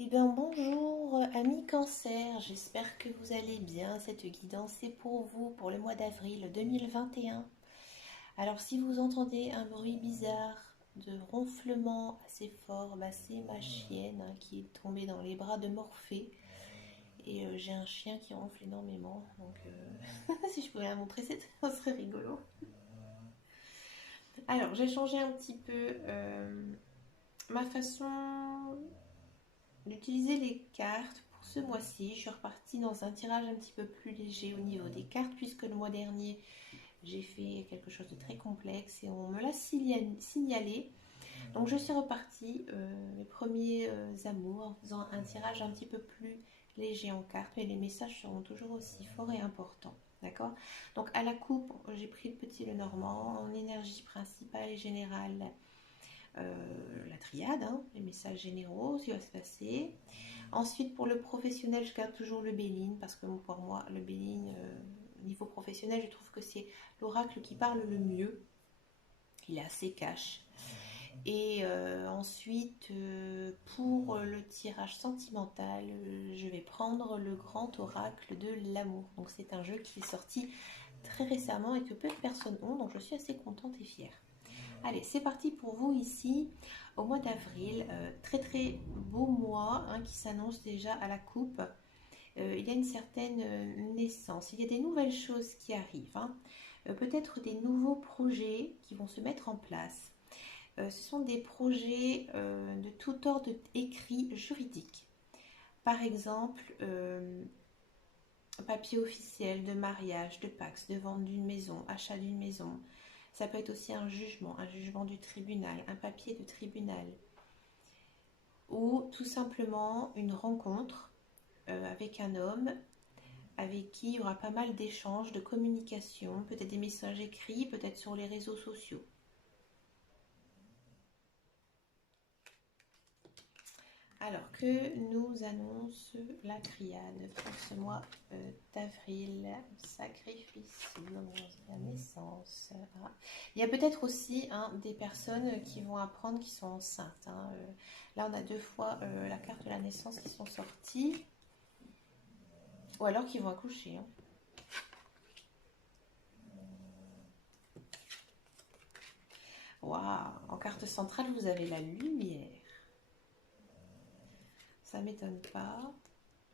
Eh bien bonjour amis cancer, j'espère que vous allez bien. Cette guidance est pour vous pour le mois d'avril 2021. Alors si vous entendez un bruit bizarre de ronflement assez fort, c'est ma chienne qui est tombée dans les bras de Morphée. Et j'ai un chien qui ronfle énormément, donc si je pouvais la montrer, ça serait rigolo. Alors j'ai changé un petit peu ma façon d'utiliser les cartes pour ce mois-ci. Je suis repartie dans un tirage un petit peu plus léger au niveau des cartes, puisque le mois dernier, j'ai fait quelque chose de très complexe et on me l'a signalé. Donc je suis repartie, mes premiers amours, en faisant un tirage un petit peu plus léger en cartes, mais les messages seront toujours aussi forts et importants. D'accord. Donc à la coupe, j'ai pris le petit Lenormand en énergie principale et générale. La triade, les messages généraux, ce qui va se passer. Ensuite, pour le professionnel, je garde toujours le Béline parce que pour moi, le Béline, au niveau professionnel, je trouve que c'est l'oracle qui parle le mieux. Il est assez cash. Et ensuite, pour le tirage sentimental, je vais prendre le grand oracle de l'amour. Donc c'est un jeu qui est sorti très récemment et que peu de personnes ont, donc je suis assez contente et fière. Allez, c'est parti pour vous ici au mois d'avril. Très très beau mois qui s'annonce déjà à la coupe. Il y a une certaine naissance. Il y a des nouvelles choses qui arrivent. Peut-être des nouveaux projets qui vont se mettre en place. Ce sont des projets de tout ordre écrit juridique. Par exemple, papier officiel de mariage, de pax, de vente d'une maison, achat d'une maison. Ça peut être aussi un jugement du tribunal, un papier de tribunal. Ou tout simplement une rencontre avec un homme avec qui il y aura pas mal d'échanges, de communication, peut-être des messages écrits, peut-être sur les réseaux sociaux. Alors, que nous annonce la triade pour ce mois d'avril? Sacrifice, la naissance. Il y a peut-être aussi des personnes qui vont apprendre qui sont enceintes. Là, on a deux fois la carte de la naissance qui sont sorties. Ou alors qui vont accoucher. Waouh! En carte centrale, vous avez la lumière. Ça m'étonne pas.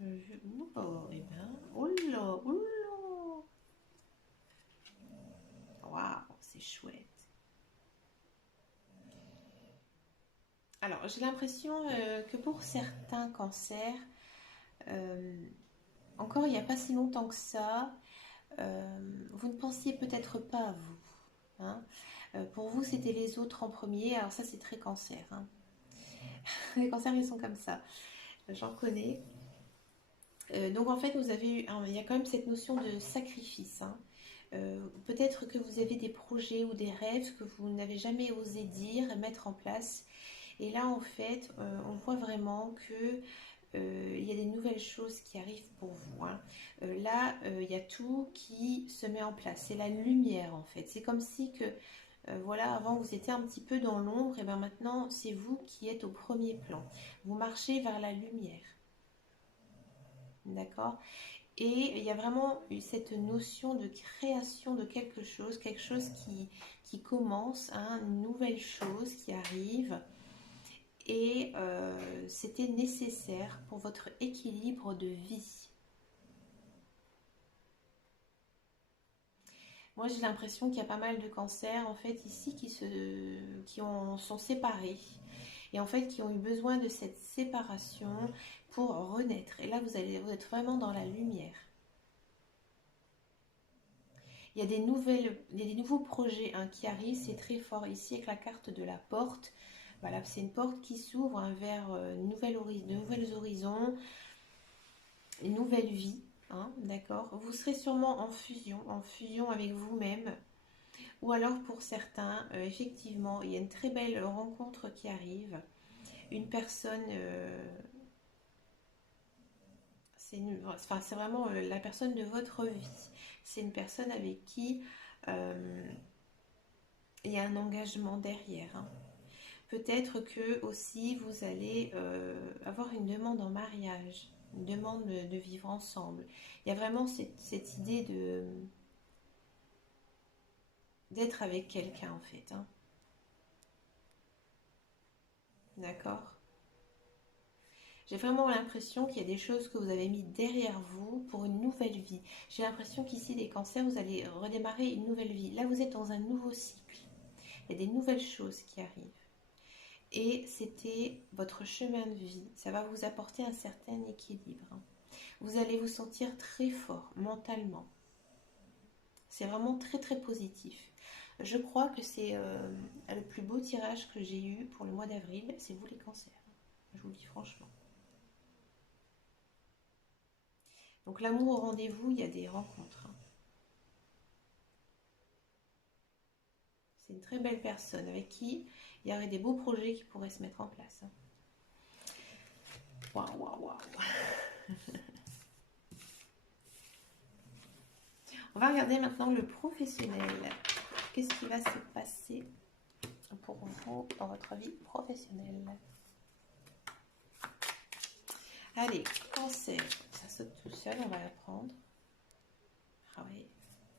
Oh, eh bien. Oh là, oh là. Waouh, c'est chouette. Alors, j'ai l'impression que pour certains cancers, euh, encore il n'y a pas si longtemps que ça, vous ne pensiez peut-être pas à vous. Hein. Pour vous, c'était les autres en premier. Alors ça, c'est très cancer. Les cancers, ils sont comme ça. J'en connais. Donc en fait, vous avez il y a quand même cette notion de sacrifice. Peut-être que vous avez des projets ou des rêves que vous n'avez jamais osé dire, mettre en place. Et là, en fait, on voit vraiment que il y a des nouvelles choses qui arrivent pour vous. Là, il y a tout qui se met en place. C'est la lumière, en fait. C'est comme si que, voilà, avant vous étiez un petit peu dans l'ombre, et bien maintenant, c'est vous qui êtes au premier plan. Vous marchez vers la lumière. D'accord. Et il y a vraiment eu cette notion de création de quelque chose qui commence, une nouvelle chose qui arrive. Et c'était nécessaire pour votre équilibre de vie. Moi, j'ai l'impression qu'il y a pas mal de cancers, en fait, ici, sont séparés. Et en fait, qui ont eu besoin de cette séparation pour renaître. Et là, vous êtes vraiment dans la lumière. Il y a des nouveaux projets qui arrivent, c'est très fort ici avec la carte de la porte. Voilà, c'est une porte qui s'ouvre vers de nouvelles horizons, une nouvelle vie. D'accord. Vous serez sûrement en fusion avec vous-même. Ou alors pour certains, effectivement, il y a une très belle rencontre qui arrive. Une personne, c'est vraiment la personne de votre vie. C'est une personne avec qui il y a un engagement derrière. peut-être que aussi vous allez avoir une demande en mariage, une demande de vivre ensemble. Il y a vraiment cette idée d'être avec quelqu'un en fait, hein. D'accord? J'ai vraiment l'impression qu'il y a des choses que vous avez mis derrière vous pour une nouvelle vie. J'ai l'impression qu'ici, les cancers, vous allez redémarrer une nouvelle vie. Là, vous êtes dans un nouveau cycle. Il y a des nouvelles choses qui arrivent. Et c'était votre chemin de vie. Ça va vous apporter un certain équilibre, hein. Vous allez vous sentir très fort mentalement. C'est vraiment très très positif. Je crois que c'est le plus beau tirage que j'ai eu pour le mois d'avril. C'est vous les cancers. Je vous le dis franchement. Donc l'amour au rendez-vous, il y a des rencontres, hein. C'est une très belle personne avec qui il y aurait des beaux projets qui pourraient se mettre en place, hein. Waouh, waouh, waouh. On va regarder maintenant le professionnel. Qu'est-ce qui va se passer pour vous dans votre vie professionnelle? Allez, cancer. Ça saute tout seul, on va la prendre. Ah oui.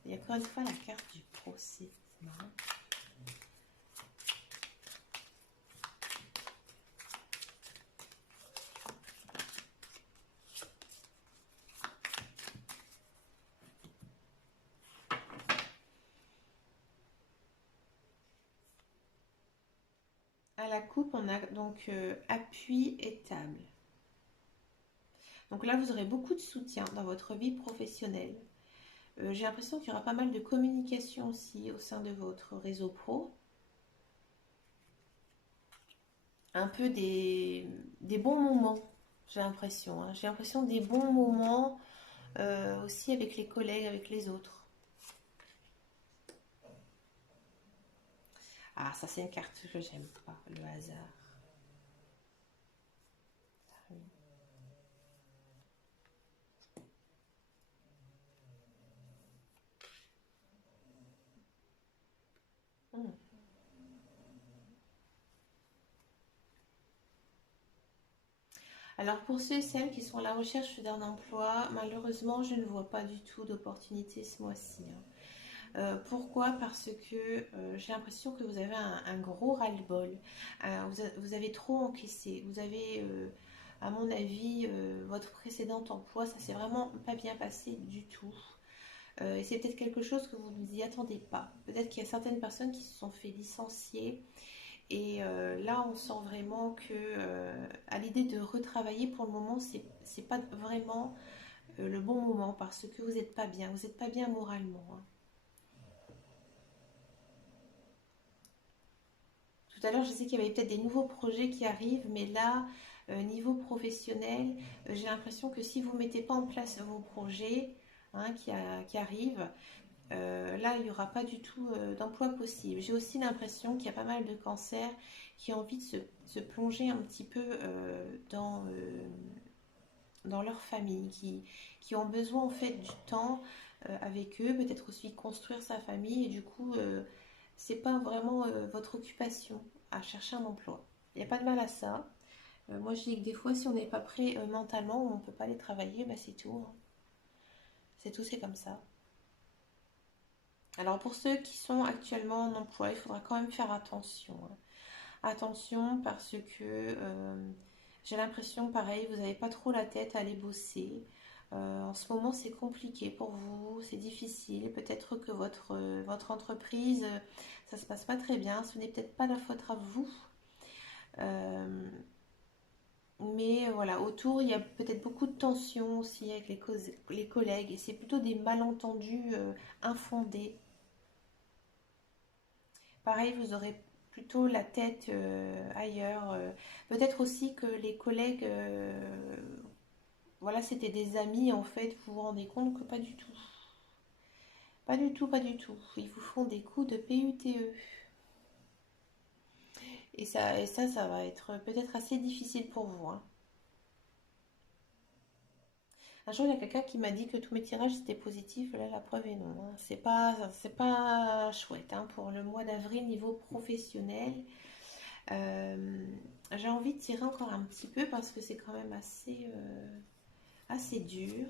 Il y a encore une fois la carte du procès. C'est marrant. À la coupe, on a donc appui et table. Donc là, vous aurez beaucoup de soutien dans votre vie professionnelle. J'ai l'impression qu'il y aura pas mal de communication aussi au sein de votre réseau pro. Un peu des bons moments, j'ai l'impression, hein. J'ai l'impression des bons moments aussi avec les collègues, avec les autres. Ah, ça c'est une carte que j'aime pas, le hasard. Ah oui. Hmm. Alors pour ceux et celles qui sont à la recherche d'un emploi, malheureusement je ne vois pas du tout d'opportunité ce mois-ci, hein. Pourquoi? Parce que j'ai l'impression que vous avez un gros ras-le-bol. Vous avez trop encaissé. Vous avez, à mon avis, votre précédent emploi, ça s'est vraiment pas bien passé du tout. Et c'est peut-être quelque chose que vous ne vous y attendez pas. Peut-être qu'il y a certaines personnes qui se sont fait licencier. Et là, on sent vraiment que à l'idée de retravailler, pour le moment, c'est pas vraiment le bon moment parce que vous n'êtes pas bien. Vous n'êtes pas bien moralement, hein. Tout à l'heure, je sais qu'il y avait peut-être des nouveaux projets qui arrivent, mais là, niveau professionnel, j'ai l'impression que si vous ne mettez pas en place vos projets, hein, qui arrivent, là, il n'y aura pas du tout d'emploi possible. J'ai aussi l'impression qu'il y a pas mal de cancers qui ont envie de se plonger un petit peu dans leur famille, qui ont besoin en fait du temps avec eux, peut-être aussi construire sa famille, et du coup, c'est pas vraiment votre occupation à chercher un emploi. Il n'y a pas de mal à ça. Moi, je dis que des fois, si on n'est pas prêt mentalement ou on ne peut pas aller travailler, bah, c'est tout, hein. C'est tout, c'est comme ça. Alors, pour ceux qui sont actuellement en emploi, il faudra quand même faire attention, hein. Attention parce que j'ai l'impression, pareil, vous n'avez pas trop la tête à aller bosser. En ce moment, c'est compliqué pour vous, c'est difficile. Peut-être que votre entreprise, ça se passe pas très bien. Ce n'est peut-être pas la faute à vous. Euh, mais voilà, autour, il y a peut-être beaucoup de tensions aussi avec les collègues. Et c'est plutôt des malentendus infondés. Pareil, vous aurez plutôt la tête ailleurs. Peut-être aussi que les collègues, voilà, c'était des amis en fait. Vous vous rendez compte que pas du tout. Pas du tout, pas du tout. Ils vous font des coups de PUTE. Ça va être peut-être assez difficile pour vous, hein. Un jour, il y a quelqu'un qui m'a dit que tous mes tirages étaient positifs. Là, la preuve est non, hein. C'est pas chouette, hein, pour le mois d'avril niveau professionnel. J'ai envie de tirer encore un petit peu parce que c'est quand même assez dur.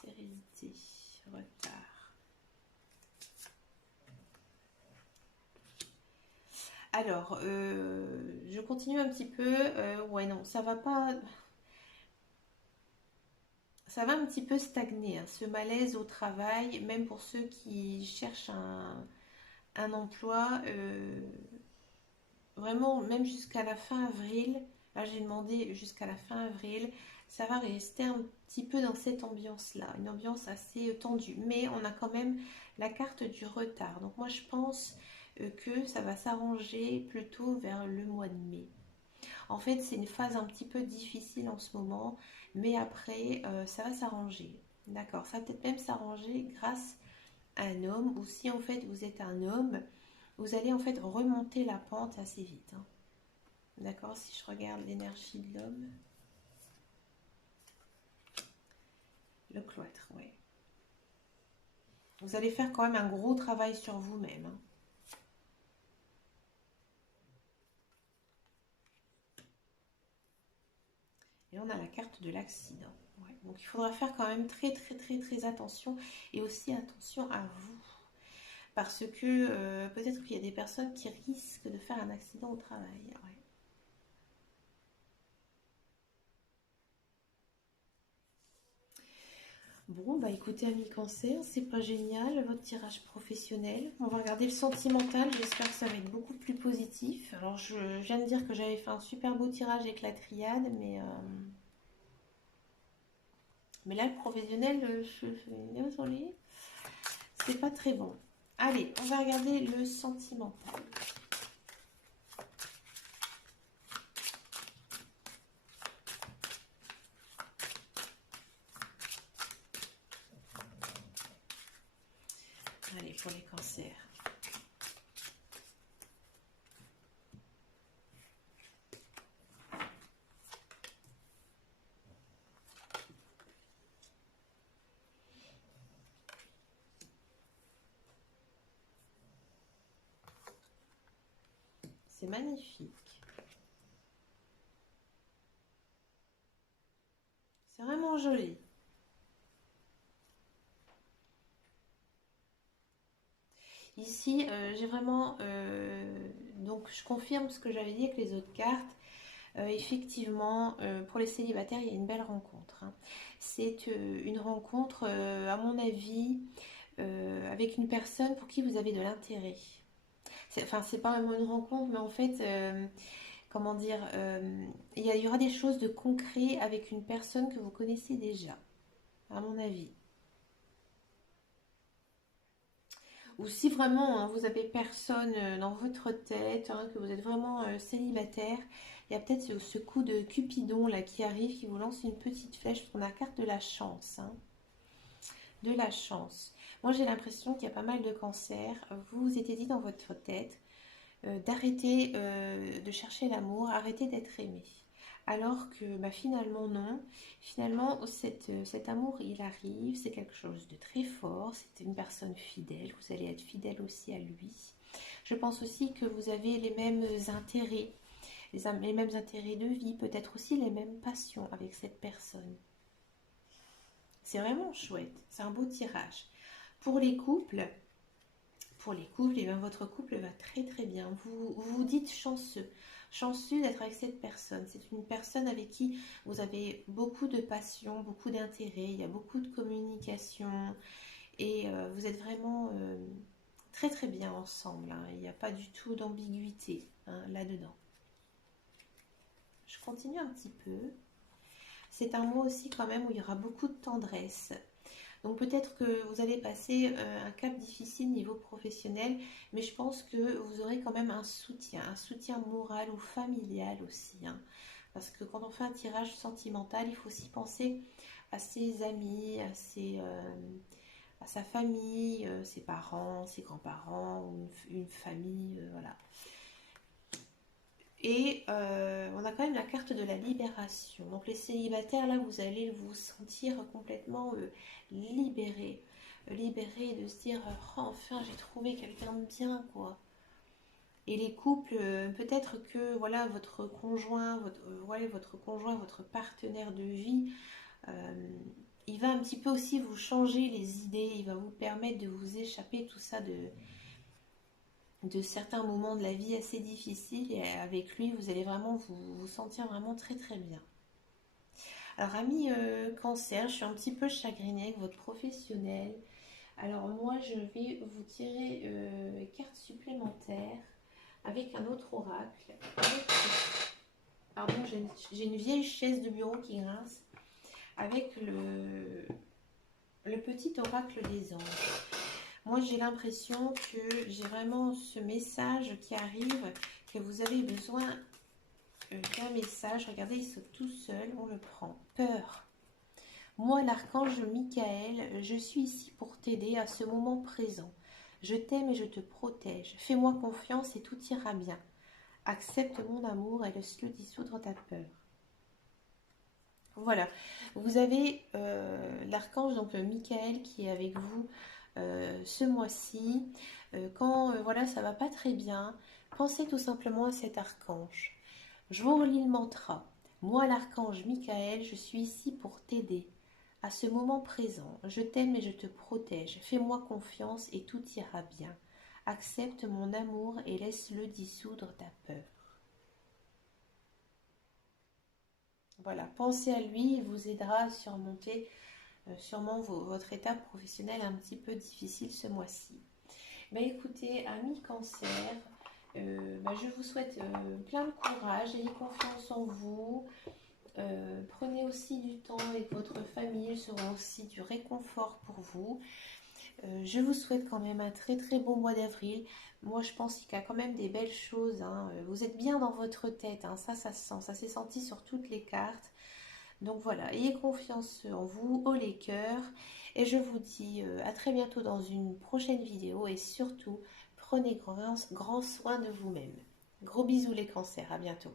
Sérénité, retard. Alors, je continue un petit peu. Ouais, non, ça va pas. Ça va un petit peu stagner, hein, ce malaise au travail, même pour ceux qui cherchent un emploi. Vraiment, même jusqu'à la fin avril, là j'ai demandé jusqu'à la fin avril, ça va rester un petit peu dans cette ambiance-là, une ambiance assez tendue. Mais on a quand même la carte du retard. Donc moi je pense que ça va s'arranger plutôt vers le mois de mai. En fait, c'est une phase un petit peu difficile en ce moment, mais après, ça va s'arranger. D'accord, ça va peut-être même s'arranger grâce à un homme, ou si en fait vous êtes un homme, vous allez en fait remonter la pente assez vite, hein. D'accord, si je regarde l'énergie de l'homme, le cloître, ouais. Vous allez faire quand même un gros travail sur vous-même, hein. Et on a la carte de l'accident. Ouais. Donc il faudra faire quand même très très très très attention et aussi attention à vous. Parce que peut-être qu'il y a des personnes qui risquent de faire un accident au travail. Ouais. Bon, bah écoutez, ami cancer, c'est pas génial votre tirage professionnel. On va regarder le sentimental, j'espère que ça va être beaucoup plus positif. Alors, je viens de dire que j'avais fait un super beau tirage avec la triade, mais là, le professionnel, je suis désolée, c'est pas très bon. Allez, on va regarder le sentimental. Allez, pour les cancers. C'est magnifique. C'est vraiment joli. Ici, j'ai vraiment... donc, je confirme ce que j'avais dit avec les autres cartes. Effectivement, pour les célibataires, il y a une belle rencontre, hein. C'est une rencontre, à mon avis, avec une personne pour qui vous avez de l'intérêt. Enfin, c'est pas vraiment une rencontre, mais en fait, comment dire, il y aura des choses de concret avec une personne que vous connaissez déjà, à mon avis. Ou si vraiment hein, vous avez personne dans votre tête, hein, que vous êtes vraiment célibataire, il y a peut-être ce coup de Cupidon là qui arrive, qui vous lance une petite flèche, parce qu'on a la carte de la chance, hein, de la chance. Moi j'ai l'impression qu'il y a pas mal de cancers. Vous vous étiez dit dans votre tête d'arrêter de chercher l'amour, arrêter d'être aimé. Alors que bah, finalement non, finalement cet amour il arrive, c'est quelque chose de très fort, c'est une personne fidèle, vous allez être fidèle aussi à lui. Je pense aussi que vous avez les mêmes intérêts, les mêmes intérêts de vie, peut-être aussi les mêmes passions avec cette personne. C'est vraiment chouette, c'est un beau tirage. Pour les couples, et bien votre couple va très très bien. Vous vous dites chanceux, chanceux d'être avec cette personne. C'est une personne avec qui vous avez beaucoup de passion, beaucoup d'intérêt, il y a beaucoup de communication et vous êtes vraiment très très bien ensemble, hein. Il n'y a pas du tout d'ambiguïté hein, là-dedans. Je continue un petit peu. C'est un mot aussi quand même où il y aura beaucoup de tendresse. Donc peut-être que vous allez passer un cap difficile niveau professionnel, mais je pense que vous aurez quand même un soutien moral ou familial aussi, hein. Parce que quand on fait un tirage sentimental, il faut aussi penser à ses amis, à sa famille, ses parents, ses grands-parents, ou une famille, voilà. Et on a quand même la carte de la libération. Donc les célibataires, là, vous allez vous sentir complètement libérés. libérer, de se dire oh, enfin j'ai trouvé quelqu'un de bien quoi. Et les couples, peut-être que voilà votre conjoint, votre conjoint, votre partenaire de vie, euh, il va un petit peu aussi vous changer les idées, il va vous permettre de vous échapper tout ça de certains moments de la vie assez difficiles et avec lui vous allez vraiment vous sentir vraiment très très bien. Alors ami cancer, je suis un petit peu chagrinée avec votre professionnel. Alors moi je vais vous tirer carte supplémentaire avec un autre oracle. Pardon, j'ai une vieille chaise de bureau qui grince avec le petit oracle des anges. Moi, j'ai l'impression que j'ai vraiment ce message qui arrive, que vous avez besoin d'un message. Regardez, il saute tout seul, on le prend. Peur. Moi, l'archange Michael, je suis ici pour t'aider à ce moment présent. Je t'aime et je te protège. Fais-moi confiance et tout ira bien. Accepte mon amour et laisse-le dissoudre ta peur. Voilà, vous avez l'archange donc Michael qui est avec vous ce mois-ci. Quand voilà ça va pas très bien, pensez tout simplement à cet archange. Je vous relis le mantra. Moi l'archange Michael, je suis ici pour t'aider. À ce moment présent, je t'aime et je te protège. Fais-moi confiance et tout ira bien. Accepte mon amour et laisse-le dissoudre ta peur. Voilà, pensez à lui, il vous aidera à surmonter sûrement votre étape professionnelle un petit peu difficile ce mois-ci. Bah écoutez, amis cancer, je vous souhaite plein de courage, ayez confiance en vous. Prenez aussi du temps avec votre famille, ils seront aussi du réconfort pour vous. Je vous souhaite quand même un très très bon mois d'avril. Moi je pense qu'il y a quand même des belles choses, hein. Vous êtes bien dans votre tête, hein. Ça se sent, ça s'est senti sur toutes les cartes. Donc voilà, ayez confiance en vous, haut les cœurs. Et je vous dis à très bientôt dans une prochaine vidéo. Et surtout, prenez grand soin de vous-même. Gros bisous les cancers, à bientôt.